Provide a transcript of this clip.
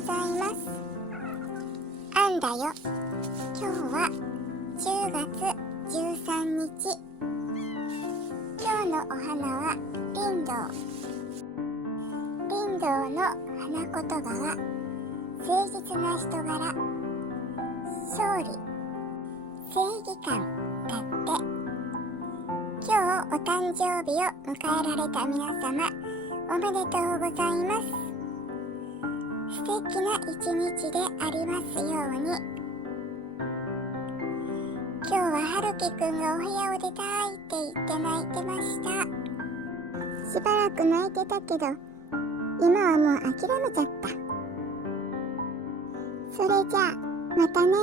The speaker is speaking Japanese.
ございます。あんだよ。今日は10月13日。今日のお花はりんどう。りんどうの花言葉は誠実な人柄、勝利、正義感だって。今日お誕生日を迎えられた皆様、おめでとうございます。素敵な一日でありますように。今日は春樹くんがお部屋を出たいって言って泣いてました。しばらく泣いてたけど、今はもう諦めちゃった。それじゃあまたね。